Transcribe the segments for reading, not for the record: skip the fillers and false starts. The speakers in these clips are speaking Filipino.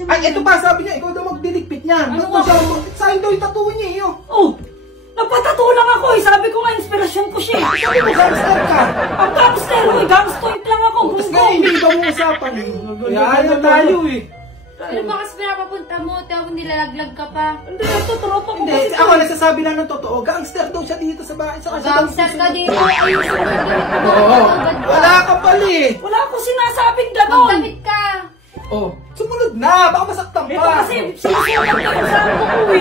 Ay, ito pa, sabi niya, ikaw daw magdiligpit niyan. Ano Ba't mo siya, sa'yo daw yung tattoo niya, yun. Oh, nagpatato lang ako eh. Sabi ko nga, inspirasyon ko siya. Sabi mo, gangster ka. Ang gangster ko eh, gangstoid lang ako. Tapos ngayon, hindi ba mo usapan eh. Yan na tayo eh. Ano ba kasi pinapapunta mo? Tapos nilalaglag ka pa. Hindi, ito, tropa ko Hindi, kasi. ako nagsasabi lang ng totoo. Gangster daw siya dito sa bahay. Gangster ka dito. Ayusin mo yung damit mo. Oo, wala ka pala eh. Wala akong sinasabing ganon. Magdamit ka. Oh, sumunod na, baka masaktan Ito pa. kasi, sinusukat ko yung saan ko uwi.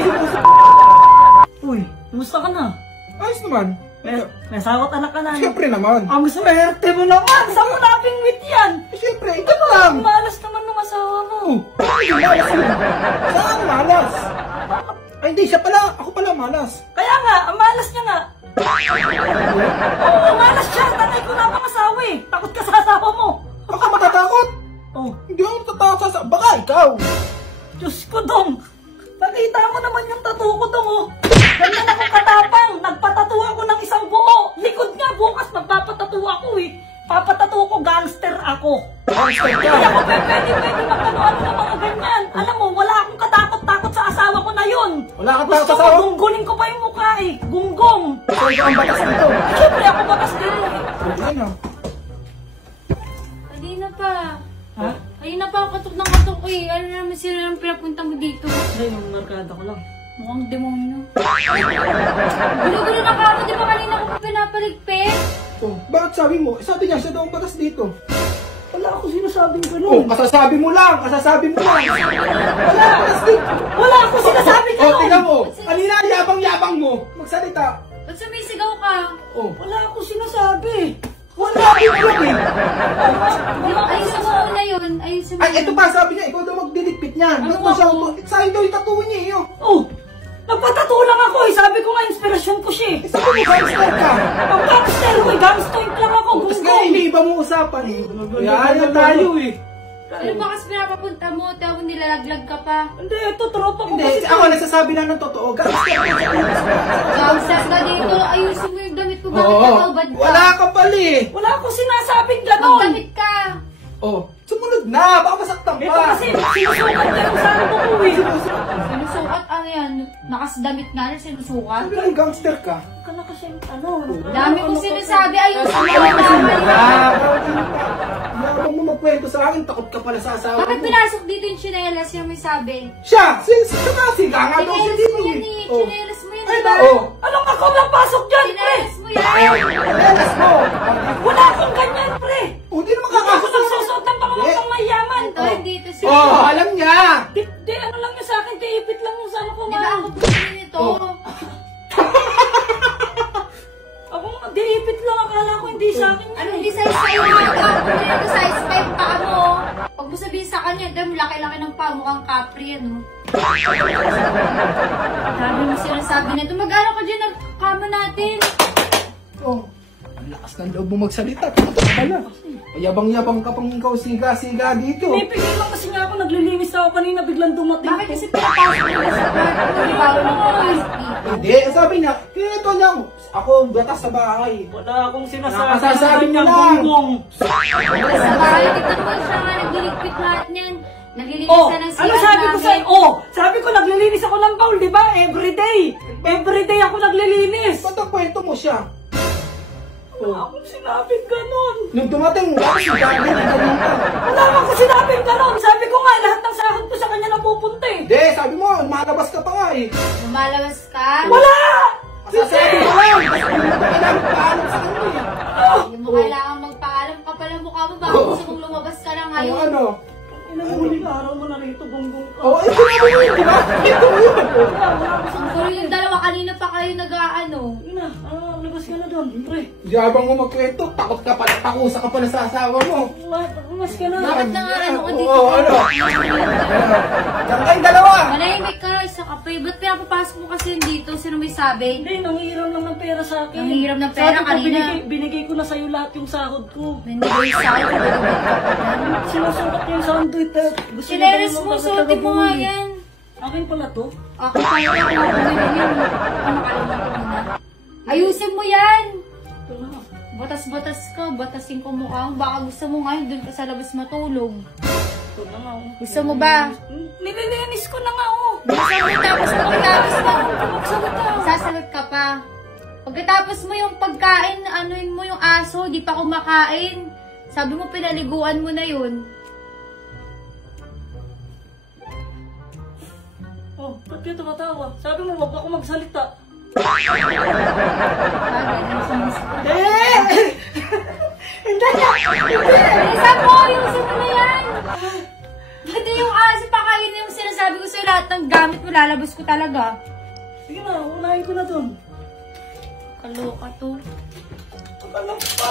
Uy, kumusta ka na? Ayos naman. May sawat anak ka na. Siyempre naman. Ang swerte mo naman! Saan mo napingwit yan? Siyempre, ikaw lang. Ang malas naman ng asawa mo. Ay, malas yun. Saan malas? Ay, hindi, siya pala. Ako pala malas. Kaya nga, ang malas niya nga. Oo, malas siya. Tanay ko na ang asawa eh. Takot ka sa asawa mo. Baka matatakot. Oh, Hindi ako natatakot sa... Baka ikaw. Diyos ko dong. Nakita mo naman yung tattoo ko dong oh. Ganyan ako katapang. Nagpatato ako ng isang buo. Likod nga bukas magpapatato ako eh. Papatato ko, gangster ako. Gangster Hindi ka. ako pwede magkano-ano ng mga ganyan. Alam mo, wala akong katakot-takot sa asawa ko na yun. Wala kang Gusto takot sa ko, asawa? gunggunin ko pa yung mukha eh. Gunggong. So, ikaw ang batas nito. Siyempre ako bakas din eh. Ano? Kanina pa. Ha? Kanina pa ako katok ng katok eh. Ano naman sila nang pinapunta mo dito? Ay, yung markada ko lang. Mukhang demonyo. Gulo-gulo na ka ako. Di ba kanina ko pa pinapaligpit? Oh, bakit sabi mo? Sabi niya, siya daw ang batas dito. Wala ako sinasabing Oh, gano'n. kasasabi mo lang. Kasasabi mo lang. Wala ang batas dito. Wala ako sinasabing Oh, gano'n. tingnan mo. Kanina, yabang-yabang mo. Magsalita. Ba't sumisigaw ka? Oh. Wala ako sinasabi. Wala yung eh. Di ba ayusin mo muna yun? Ayusin mo. Ay, ito pa, sabi niya, ikaw daw magdiligpit niyan. Ba't mo siya, sa'yo daw yung tattoo niya, yun. Oh, nagpatato lang ako eh. Sabi ko nga, inspirasyon ko siya eh. Sabi mo, gangster ka. Ang gangster ko eh, gangstoid lang ako. Tapos ngayon, hindi ba mo usapan eh. Yan na tayo eh. Ano ba kasi pinapapunta mo? Tapos nilalaglag ka pa. Hindi, ito, tropa ko Hindi, kasi. ako nagsasabi lang ng totoo. Gangster ka siya. Gangster ka dito. Ayusin mo yung damit mo. Bakit Oo, nakaubad ka? wala ka pala eh. Wala akong sinasabing gano'n. Magdamit ka. Oh, sumunod na, baka masaktan Ito pa. kasi, sinusukat ko yung saan ko uwi. Sinusukat ano yan? Nakasdamit nga na sinusukat. Sabi lang, gangster ka. Kala kasi, ano. Dami kong sinasabi. Ayusin mo yung Habang mo magkwento sa akin, takot ka pala sa asawa Bakit mo. pinasok dito yung chinelas yung may sabi? Siya, siya nga daw siya Chinelas dito mo yan eh. eh. Oh. Chinelas mo yan, Ay, di ba? oh. Anong ako lang pasok dyan, pre? Chinelas mo yan. Chinelas mo. Wala akong ganyan, pre. Oh, di naman Ako kakasusunod. nagsusot ng pang mayaman. Ito, dito siya. Oh, alam niya. Di, ano lang yun sa akin, tiipit lang yung sa ano ko, Di ba ma. ako bumili nito? Oh. Ako nga, diipit lang, akala ko hindi sa akin yan. Anong di size 5 ka? Bumili nito size 5 pa mo. Pag mo sabihin sa kanya, dam, laki-laki ng paa, mukhang Capri yan, oh. Sabi mo sinasabi na ito. Mag-ano ka dyan ng kama natin? Oh, ang lakas ng loob mo magsalita. Takot ka pala. Yabang-yabang ka pang ikaw siga-siga dito. Pinipigil lang kasi nga ako, naglilinis ako kanina, biglang dumating. Bakit kasi pinapasok mo sa kwarto? Hindi ba ako nagpapasok dito? Hindi, sabi niya, kinito niya ako batas sa bahay. Wala akong sinasabi. Nakasasabi mo ng lang. gonggong. Sa bahay, tignan mo siya nga, nagliligpit lahat niyan. Naglilinis Oh, na ng ano CR sabi ko namin. sa'yo? Oh, sabi ko naglilinis ako ng bowl, di ba? Everyday. Everyday ako naglilinis. Ba't ang kwento mo siya? Wala akong sinabing ganon. Nung dumating, wala si Gagi na ganun ka. Wala akong sinabing ganon. Sabi ko nga, lahat ng sahod ko sa kanya napupunta eh. Hindi, sabi mo, malabas ka pa nga eh. Lumalabas ka? Wala! Sasabi mo lang, kasi hindi mo kailangan paalam sa kanya eh. Hindi mo kailangan magpaalam ka pala mukha mo. Baka gusto mong lumabas ka na O ngayon. ano? Inamuling araw mo na rito, gonggong ka. Oo, ito na mo yun, di ba? Ito mo yun. Siguro yung dalawa kanina pa kayo nag-aano. Ina, labas ka na doon, pre. Yabang mo magkwento, takot ka pala, takusa ka pala sa asawa mo. Labas ka na. Bakit na nga ano ka dito? Oo, ano? Diyan kayong dalawa. Manahimik ka, isa ka pa. Ba't pinapapasok mo kasi yun dito? Sino may sabi? Hindi, nangihiram lang ng pera sa akin. Nangihiram ng pera Sabi ko, kanina. binigay ko na sa'yo lahat yung sahod ko. Nandiyo sa akin. Sinusukat ko yung sahod ko. Sineres mo, suotin mo nga yan. Akin pala to. Ako pa yun, ako bumili niyan. Ano, nakalimutan mo na. Ayusin mo yan! Ito na. Batas-batas ka, batasin ko mukha mo. Baka gusto mo ngayon, dun ka sa labas matulog. Ito Ito na nga, oh. Gusto mo ba? Nililinis ko na nga, oh. Tapos pagkatapos mo, Magsalita. sasagot ka pa. Pagkatapos mo yung pagkain, anuin mo yung aso, di pa kumakain. Sabi mo pinaliguan mo na yun. Oh, ba't ka tumatawa? Sabi mo, wag ako magsalita. Bagay na sinis ko. Isa mo, yung sino na yan? Dati yung aso pakain yung sinasabi ko sa'yo, lahat ng gamit mo lalabas ko talaga. Sige na, unahin ko na dun. Kaloka to. Alam pa.